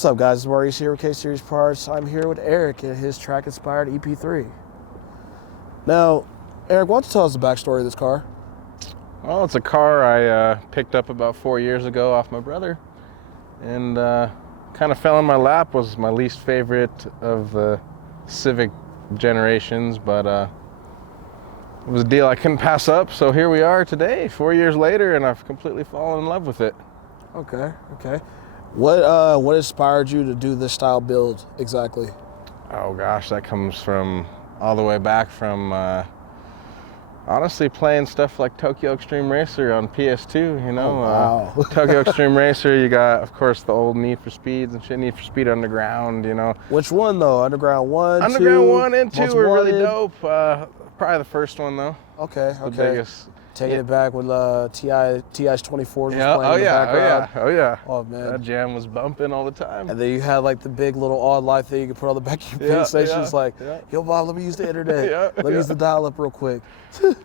What's up, guys? It's Maurice here with K-Series Parts. I'm here with Eric and his track-inspired EP3. Now, Eric, why don't you tell us the backstory of this car? Well, it's a car I picked up about 4 years ago off my brother, and kind of fell in my lap. Was my least favorite of the Civic generations, but it was a deal I couldn't pass up. So here we are today, 4 years later, and I've completely fallen in love with it. Okay. What inspired you to do this style build exactly? Oh gosh, that comes from all the way back from honestly playing stuff like Tokyo Extreme Racer on PS2, you know. Oh, wow. Tokyo Extreme Racer, you got, of course, the old Need for Speeds and shit, Need for Speed Underground, you know. Which one, though? Underground 1, Underground 2? 1 and 2 Most were really Wanted? dope. Probably the first one, though. Okay. The biggest. Taking it back when TI's 24s was Yeah, playing in the background. oh yeah. Oh, man. That jam was bumping all the time. And then you had like the big little online thing you could put on the back of your PlayStation. It's like, yo, Bob, let me use the internet. Let me use the dial-up real quick.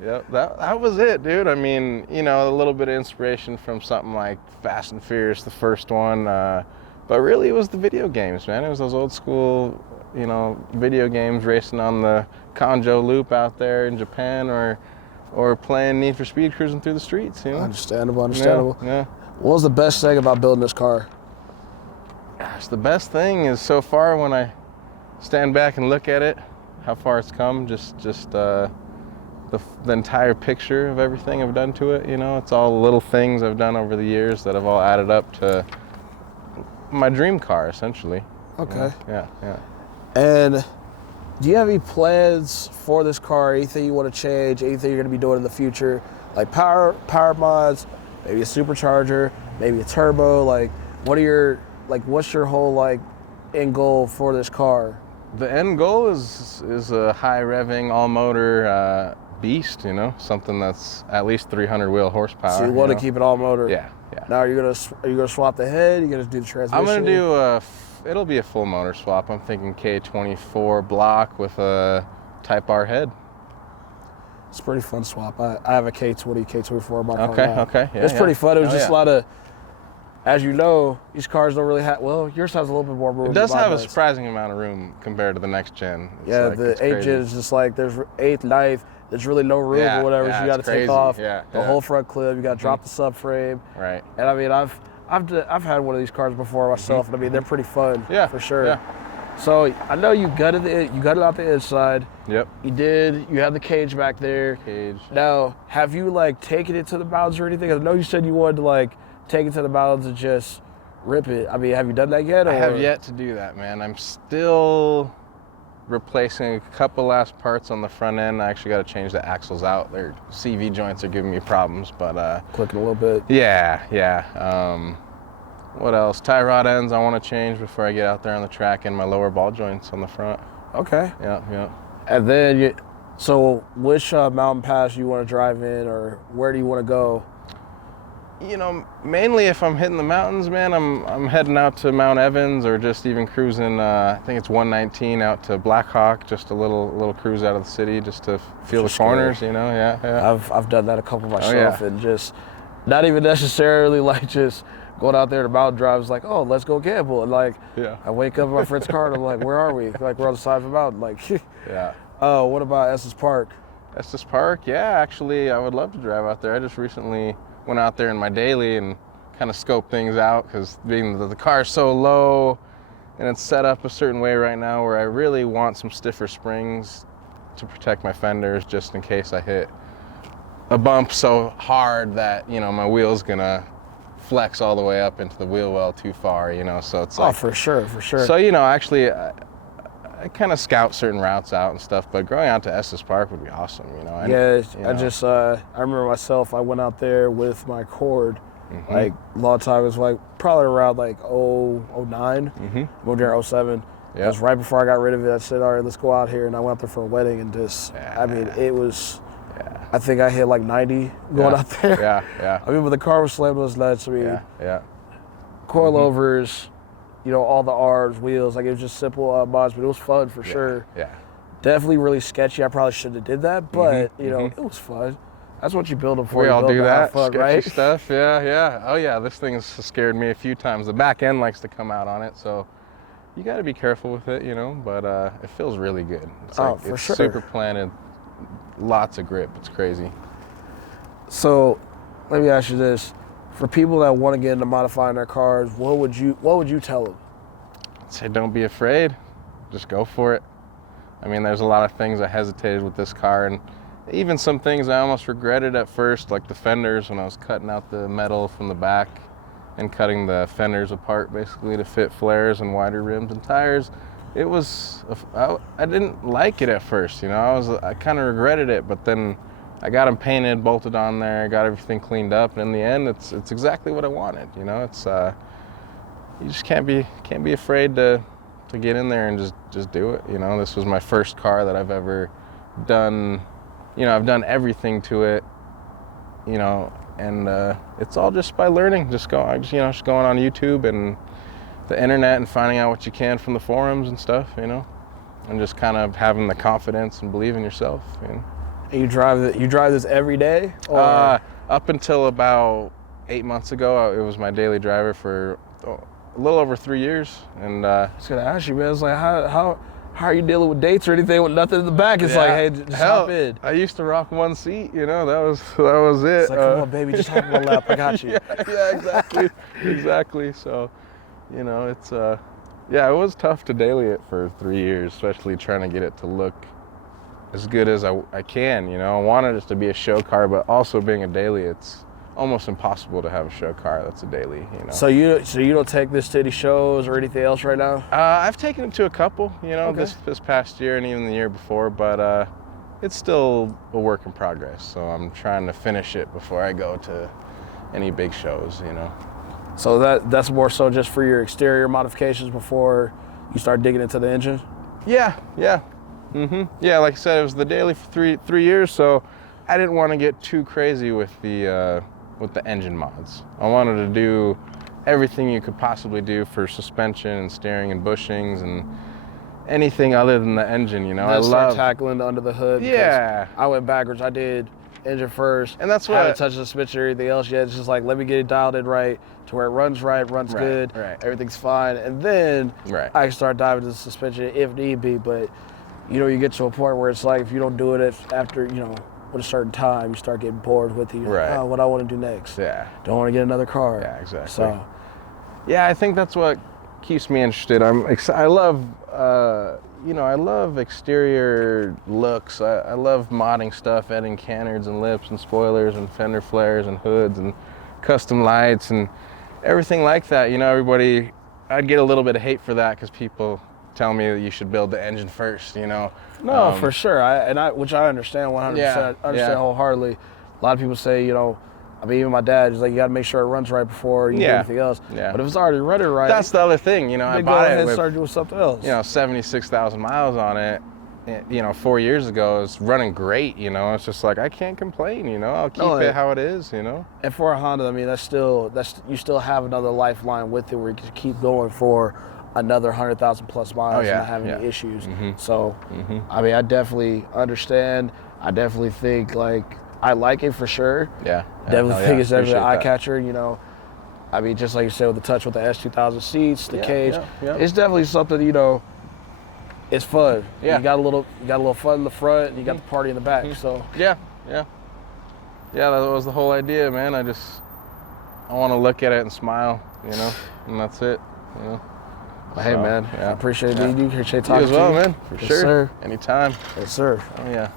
Yeah, that was it, dude. I mean, you know, a little bit of inspiration from something like Fast and Furious, the first one. But really, it was the video games, man. It was those old school, you know, video games, racing on the Kanjo loop out there in Japan, or playing Need for Speed, cruising through the streets, you know? Understandable. Yeah. What was the best thing about building this car? Gosh, the best thing is so far when I stand back and look at it, how far it's come, just the entire picture of everything I've done to it, you know? It's all little things I've done over the years that have all added up to my dream car, essentially. Okay. Yeah. And do you have any plans for this car? Anything you want to change? Anything you're going to be doing in the future? Like power mods, maybe a supercharger, maybe a turbo? Like, what's your whole like end goal for this car? The end goal is a high revving all motor beast, you know, something that's at least 300 wheel horsepower. So you want to keep it all motor? Yeah. Now are you gonna swap the head? Are you gonna do the transmission? I'm gonna do it'll be a full motor swap. I'm thinking K24 block with a Type R head. It's a pretty fun swap. I have a K20, K24 in my car now. Okay. Yeah, it's pretty fun. It was a lot of, as you know, these cars don't really have, well, yours has a little bit more room. It does have a surprising amount of room compared to the next gen. The 8 gen is just like, there's 8th, 9th, there's really no room or whatever, so you got to take off the whole front clip, you got to drop the subframe. Right. And I mean, I've had one of these cars before myself, and I mean, they're pretty fun, for sure. Yeah. So I know you gutted out the inside. Yep. You have the cage back there. Now, have you like taken it to the mountains or anything? I know you said you wanted to like take it to the mountains and just rip it. I mean, have you done that yet? Or? I have yet to do that, man. I'm still replacing a couple last parts on the front end. I actually got to change the axles out. Their CV joints are giving me problems, but clicking a little bit. Yeah. What else? Tie rod ends I want to change before I get out there on the track, and my lower ball joints on the front. Okay. Yeah. And then, so which mountain pass you want to drive in, or where do you want to go? You know, mainly if I'm hitting the mountains, man, I'm heading out to Mount Evans, or just even cruising. I think it's 119 out to Black Hawk, just a little cruise out of the city, just to feel the corners. You know, yeah. I've done that a couple myself, and just not even necessarily like just going out there to mountain drives, like, oh, let's go gamble, and like, I wake up in my friend's car and I'm like, where are we? Like, we're on the side of a mountain, like, Oh, what about Estes Park? Estes Park, yeah, actually, I would love to drive out there. I just recently went out there in my daily and kind of scoped things out, because being the car's so low and it's set up a certain way right now where I really want some stiffer springs to protect my fenders, just in case I hit a bump so hard that, you know, my wheel's gonna flex all the way up into the wheel well too far, you know, so it's like... Oh, for sure. So, you know, actually, I kind of scout certain routes out and stuff, but going out to Estes Park would be awesome, you know. I remember myself, I went out there with my Cord, like, a long time, it was like, probably around like 09, moved there 07. It was right before I got rid of it. I said, all right, let's go out here, and I went out there for a wedding, and just, I mean, it was... I think I hit like 90 going out there. Yeah. I mean, but the car was slammed on its nuts. I mean, coilovers, you know, all the arbs, wheels, like it was just simple mods, but it was fun for sure. Yeah. Definitely really sketchy. I probably shouldn't have did that, but you know, it was fun. That's what you build them for. We all do that, fun, sketchy right? stuff. Yeah, yeah. Oh yeah, this thing has scared me a few times. The back end likes to come out on it, so you got to be careful with it, you know. But it feels really good. It's for it's sure. super planted, lots of grip. It's crazy. So, let me ask you this: for people that want to get into modifying their cars, what would you tell them? I'd say don't be afraid. Just go for it. I mean, there's a lot of things I hesitated with this car, and even some things I almost regretted at first, like the fenders when I was cutting out the metal from the back and cutting the fenders apart basically to fit flares and wider rims and tires. It was, I didn't like it at first, you know, I kind of regretted it, but then I got them painted, bolted on there, got everything cleaned up, and in the end, it's exactly what I wanted, you know. It's, you just can't be afraid to get in there and just do it, you know. This was my first car that I've ever done. You know, I've done everything to it, you know, and it's all just by learning, just going on YouTube and the internet and finding out what you can from the forums and stuff, you know, and just kind of having the confidence and believe in yourself, you know. And you drive this every day? Or? Up until about 8 months ago, it was my daily driver for a little over 3 years, and I was gonna ask you, man. It's like how are you dealing with dates or anything with nothing in the back? It's like, hey, just hop in. I used to rock one seat, you know, that was it. It's like, come on, baby, just hop in my lap, I got you. Yeah, exactly, exactly. So, you know, it's, yeah, it was tough to daily it for 3 years, especially trying to get it to look as good as I can, you know. I wanted it to be a show car, but also being a daily, it's almost impossible to have a show car that's a daily, you know. So you don't take this to any shows or anything else right now? I've taken it to a couple, you know, okay. this past year and even the year before, but it's still a work in progress. So I'm trying to finish it before I go to any big shows, you know. So that's more so just for your exterior modifications before you start digging into the engine? Yeah. Yeah, like I said, it was the daily for three years, so I didn't want to get too crazy with the engine mods. I wanted to do everything you could possibly do for suspension and steering and bushings and anything other than the engine, you know. I love tackling under the hood. Yeah. I went backwards. I did engine first. And that's what I haven't touched the suspension or anything else yet. It's just like, let me get it dialed in right to where it runs right, runs good, everything's fine. And then I can start diving into the suspension if need be. But, you know, you get to a point where it's like, if you don't do it after, you know, at a certain time, you start getting bored with it. Like, oh, what I want to do next. Yeah. Don't want to get another car. Yeah, exactly. So, yeah, I think that's what keeps me interested. I love, you know, I love exterior looks. I love modding stuff, adding canards and lips and spoilers and fender flares and hoods and custom lights and everything like that. You know, I'd get a little bit of hate for that because people tell me that you should build the engine first, you know. No, for sure. Which I understand 100%. Yeah, I understand wholeheartedly. A lot of people say, you know, I mean, even my dad is like, you got to make sure it runs right before you do anything else. Yeah. But if it's already running right, that's the other thing, you know. I bought it with, start doing something else. You know, 76,000 miles on it. You know, 4 years ago, it's running great. You know, it's just like I can't complain. You know, I'll keep it how it is. You know. And for a Honda, I mean, you still have another lifeline with it where you can keep going for another 100,000 plus miles and not having any issues. So, I mean, I definitely understand. I definitely think I like it for sure. Yeah. Definitely think it's definitely an eye catcher, you know. I mean, just like you said, with the touch with the S2000 seats, the cage, it's definitely something, you know, it's fun. Yeah. You got a little fun in the front and you got the party in the back. So Yeah, that was the whole idea, man. I want to look at it and smile, you know, and that's it, you know. Well, hey, man, I appreciate meeting you. Appreciate talking to you. You as well, man. For sure. Sir. Anytime. Yes, sir. Oh, yeah.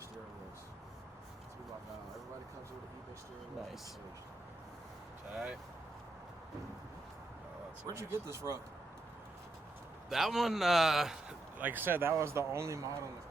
eBay steering wheels. That's what I got. Everybody comes with an eBay steering wheel. Nice. Tight. Where'd you get this from? That one, like I said, that was the only model in the car.